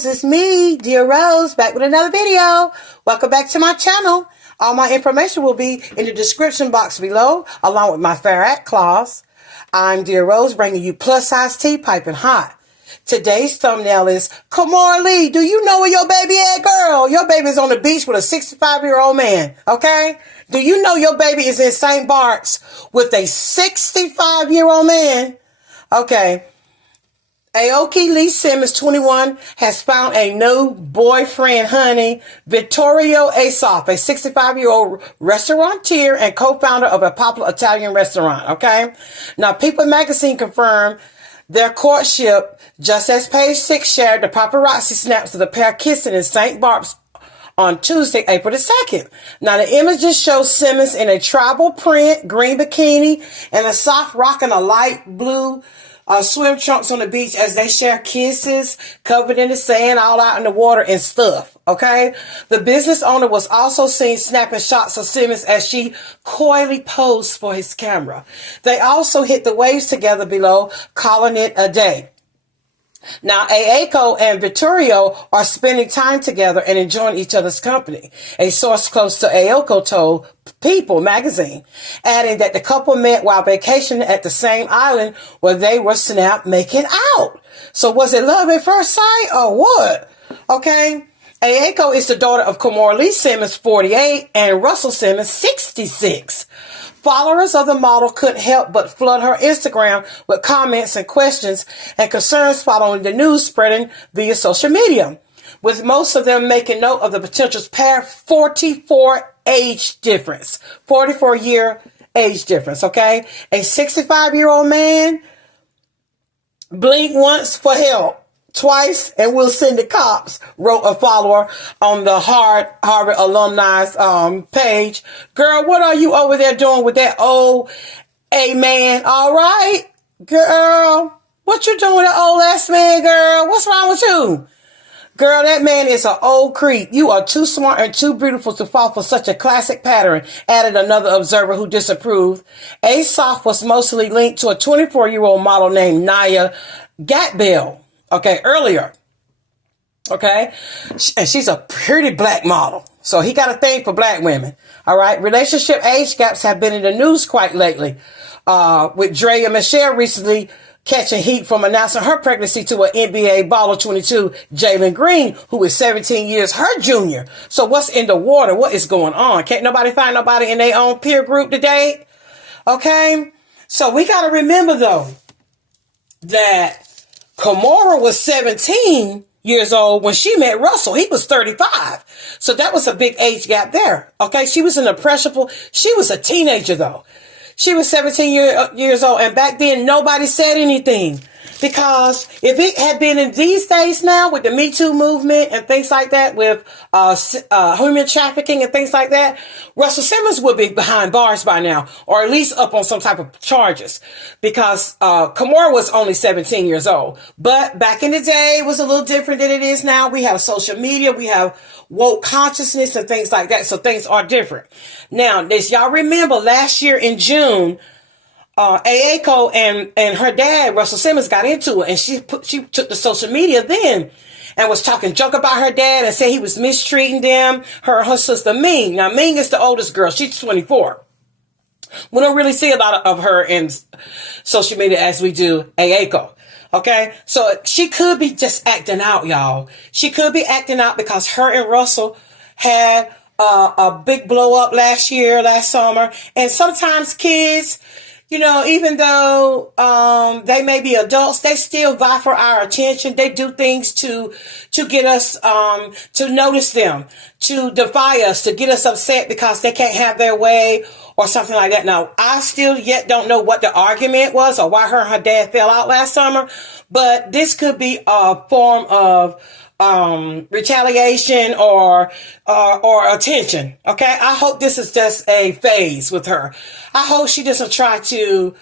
Rose. It's me, Dear Rose, back with another video. Welcome back to my channel. All my information will be in the description box below, along with my Fair Act clause. I'm Dear Rose, bringing you plus-size tea, piping hot. Today's thumbnail is, Kimora Lee, do you know where your baby at, girl? Your baby's on the beach with a 65-year-old man, okay? Do you know your baby is in Saint Bart's with a 65-year-old man? Okay. Aoki Lee Simmons, 21, has found a new boyfriend, honey. Vittorio Assaf, a 65-year-old restaurateur and co-founder of a popular Italian restaurant, okay? Now, People magazine confirmed their courtship, just as Page 6 shared the paparazzi snaps of the pair kissing in Saint Bart's on Tuesday, April the 2nd. Now, the images show Simmons in a tribal print, green bikini, and Assaf rocking a light blue swim trunks on the beach as they share kisses, covered in the sand, all out in the water and stuff, okay? The business owner was also seen snapping shots of Simmons as she coyly posed for his camera. They also hit the waves together below, calling it a day. Now, Aoki and Vittorio are spending time together and enjoying each other's company. A source close to Aoki told People magazine, adding that the couple met while vacationing at the same island where they were snapped making out. So was it love at first sight or what? Okay. Aoki is the daughter of Kimora Lee Simmons, 48, and Russell Simmons, 66. Followers of the model couldn't help but flood her Instagram with comments and questions and concerns following the news spreading via social media, with most of them making note of the potential pair 44 age difference, 44-year age difference, okay? A 65-year-old man, blink once for help, twice, and we'll send the cops, wrote a follower on the Harvard alumni's page. Girl, what are you over there doing with that old man? All right, girl, what you doing with that old ass man, girl? What's wrong with you? Girl, that man is an old creep. You are too smart and too beautiful to fall for such a classic pattern, added another observer who disapproved. Assaf was mostly linked to a 24-year-old model named Naya Gatbell. Okay, earlier. Okay. And she's a pretty black model. So he got a thing for black women. All right. Relationship age gaps have been in the news quite lately. With Dre and Michelle recently catching heat from announcing her pregnancy to an NBA baller 22, Jalen Green, who is 17 years her junior. So what's in the water? What is going on? Can't nobody find nobody in their own peer group today? Okay. So we got to remember, though, that Kimora was 17 years old when she met Russell. He was 35. So that was a big age gap there. Okay. She was an impressionable. She was a teenager, though. She was 17 years old. And back then, nobody said anything. Because if it had been in these days now with the Me Too movement and things like that, with human trafficking and things like that, Russell Simmons would be behind bars by now, or at least up on some type of charges, because Kimora was only 17 years old. But back in the day, it was a little different than it is now. We have social media, we have woke consciousness and things like that, so things are different. Now, as y'all remember, last year in June, Aoki and her dad, Russell Simmons, got into it, and she took to social media then and was talking junk about her dad and said he was mistreating them, her and her sister Ming. Now, Ming is the oldest girl. She's 24. We don't really see a lot of her in social media as we do Aoki. Okay, so she could be just acting out, y'all. She could be acting out because her and Russell had a big blow up last summer, and sometimes kids, you know, even though they may be adults, they still vie for our attention. They do things to get us to notice them, to defy us, to get us upset because they can't have their way or something like that. Now, I still yet don't know what the argument was or why her and her dad fell out last summer, but this could be a form of retaliation or attention. Okay. I hope this is just a phase with her. I hope she doesn't try to,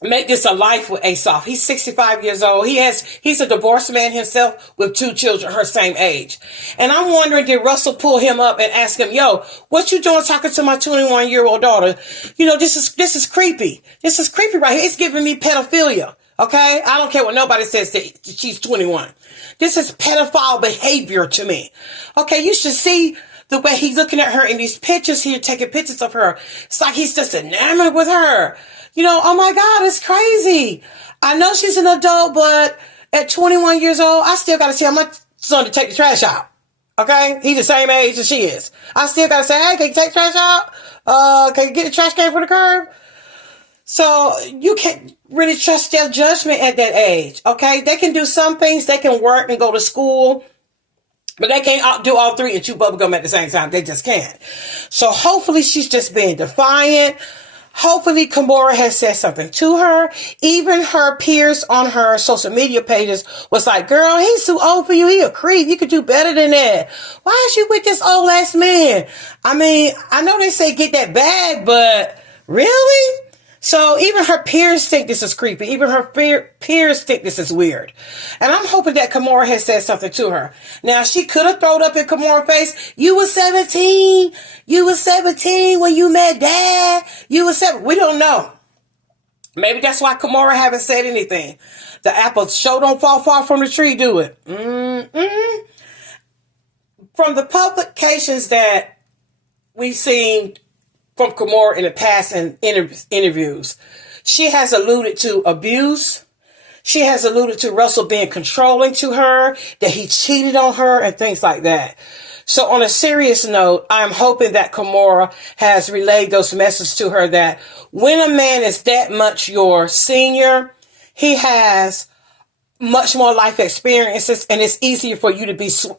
make this a life with Assaf. He's 65 years old. He's a divorced man himself with 2 children her same age. And I'm wondering, did Russell pull him up and ask him, yo, what you doing talking to my 21-year-old daughter? You know, this is creepy. This is creepy right here. It's giving me pedophilia. Okay? I don't care what nobody says that she's 21. This is pedophile behavior to me. Okay, you should see the way he's looking at her in these pictures here, taking pictures of her. It's like he's just enamored with her. You know, oh my God, it's crazy. I know she's an adult, but at 21 years old, I still got to tell my son to take the trash out. Okay? He's the same age as she is. I still got to say, hey, can you take the trash out? Can you get the trash can from the curb? So you can't really trust their judgment at that age, okay? They can do some things. They can work and go to school, but they can't do all three and chew bubblegum at the same time. They just can't. So hopefully she's just being defiant. Hopefully Kimora has said something to her. Even her peers on her social media pages was like, girl, he's too old for you. He a creep. You could do better than that. Why is you with this old ass man? I mean, I know they say get that bag, but really? So even her peers think this is creepy. Even her peers think this is weird. And I'm hoping that Kimora has said something to her. Now, she could have thrown up in Kimora's face. You were 17. You were 17 when you met Dad. You were 7. We don't know. Maybe that's why Kimora haven't said anything. The apple sure don't fall far from the tree, do it? From the publications that we've seen from Kimora in the past and interviews, she has alluded to abuse. She has alluded to Russell being controlling to her, that he cheated on her and things like that. So on a serious note, I'm hoping that Kimora has relayed those messages to her that when a man is that much your senior, he has much more life experiences and it's easier for you to be swayed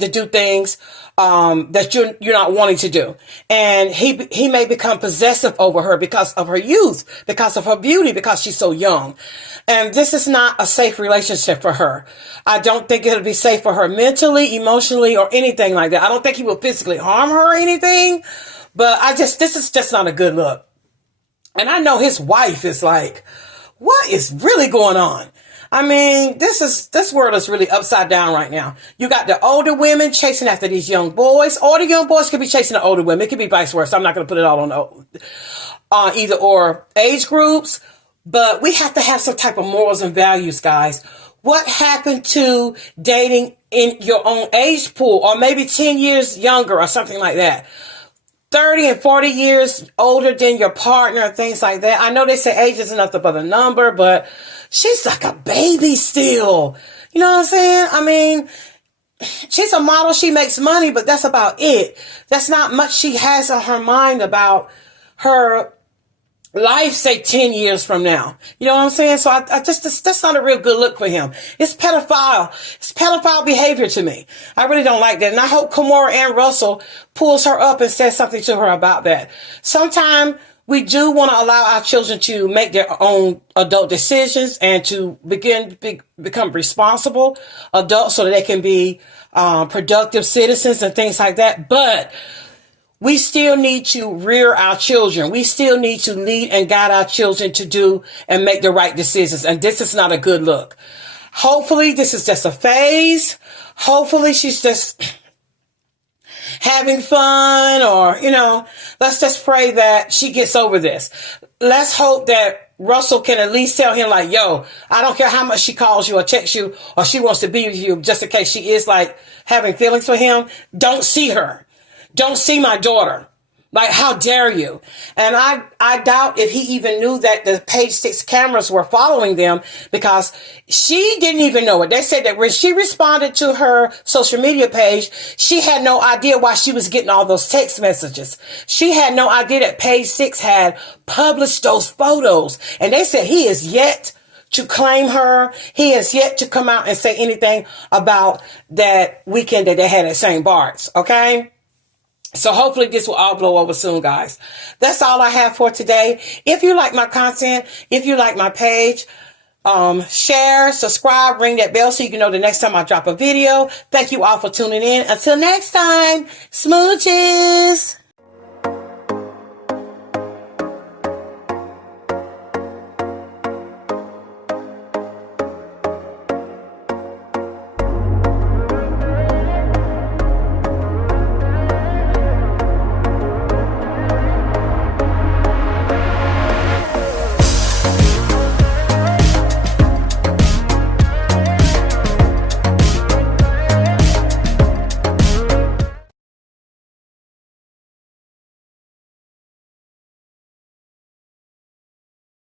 to do things that you're not wanting to do. And he may become possessive over her because of her youth, because of her beauty, because she's so young. And this is not a safe relationship for her. I don't think it'll be safe for her mentally, emotionally, or anything like that. I don't think he will physically harm her or anything, but this is just not a good look. And I know his wife is like, what is really going on? I mean, this world is really upside down right now. You got the older women chasing after these young boys, or the young boys could be chasing the older women. It could be vice versa. I'm not going to put it all on either or age groups, but we have to have some type of morals and values, guys. What happened to dating in your own age pool, or maybe 10 years younger or something like that? 30 and 40 years older than your partner, things like that. I know they say age is nothing but a number, but she's like a baby still. You know what I'm saying? I mean, she's a model. She makes money, but that's about it. That's not much she has on her mind about her life, say 10 years from now. You know what I'm saying? So I just, that's not a real good look for him. It's pedophile. It's pedophile behavior to me. I really don't like that. And I hope Kimora and Russell pulls her up and says something to her about that. Sometime we do want to allow our children to make their own adult decisions and to become responsible adults so that they can be productive citizens and things like that. But we still need to rear our children. We still need to lead and guide our children to do and make the right decisions. And this is not a good look. Hopefully this is just a phase. Hopefully she's just having fun, or, let's just pray that she gets over this. Let's hope that Russell can at least tell him like, yo, I don't care how much she calls you or texts you or she wants to be with you, just in case she is like having feelings for him. Don't see her. Don't see my daughter. Like, how dare you? And I doubt if he even knew that the Page 6 cameras were following them, because she didn't even know it. They said that when she responded to her social media page, she had no idea why she was getting all those text messages. She had no idea that Page 6 had published those photos. And they said he is yet to claim her. He has yet to come out and say anything about that weekend that they had at Saint Bart's. Okay? So hopefully this will all blow over soon, guys. That's all I have for today. If you like my content, if you like my page, share, subscribe, ring that bell so you can know the next time I drop a video. Thank you all for tuning in. Until next time, smooches.